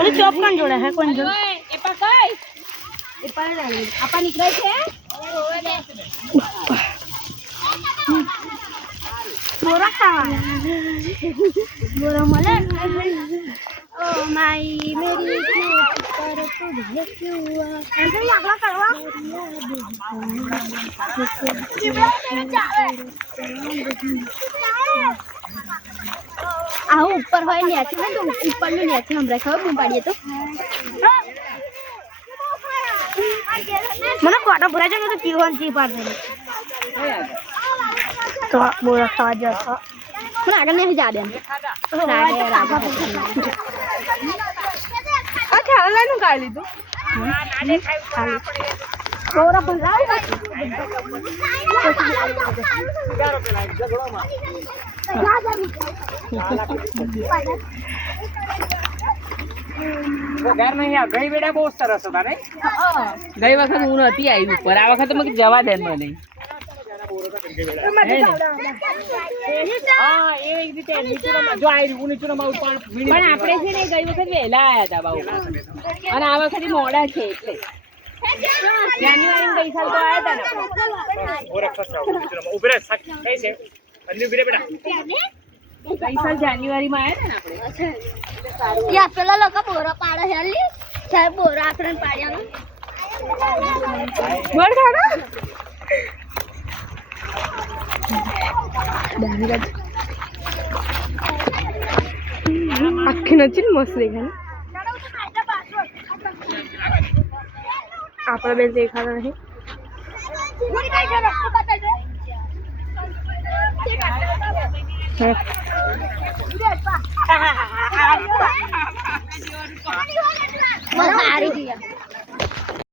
अरे चॉप कौन जोड़ा है कौन जोड़ा आपा निकले थे बोरा खावा बोरा मले ओ माई मेरी पर तू देखुआ ऐसे ही अगला करवा आ ऊपर होय नीचे में तो ऊपर में नीचे हम रखो बूम पाड़िए तो मने कोटा भरा जाए तो पीवन ची पार दे तो बोरा खा जा था खुना आगे नहीं जा दे अच्छा अल्लाह नु काली तू बोरा भरा ઘર નહીં આ ગઈ વેડા બહુ સરસ હતા ને ગઈ વખત હું નથી આવી ઉપર આ વખત મેં જવા દે મને હા એ રીતે નીચું જો આવી હું નીચું માં પણ આપણે છે ને ગઈ વખત વહેલા આયા હતા બાઉ અને આ વખત મોડા છે એટલે જાન્યુઆરી ગઈ સાલ તો આયા હતા ને ઓરે ફસાવ નીચું માં ઉભરે કઈ છે અન્યુ બીરે બેટા ગઈ સાલ જાન્યુઆરી માં આયા હતા ને આપણે या पेला लोका बोरा पाड़ा हेली चाहे बोरा आकड़न पाड़िया ना बोल खाना आखी नची मस्त देखा ना आपला बेल देखा नहीं आ रही है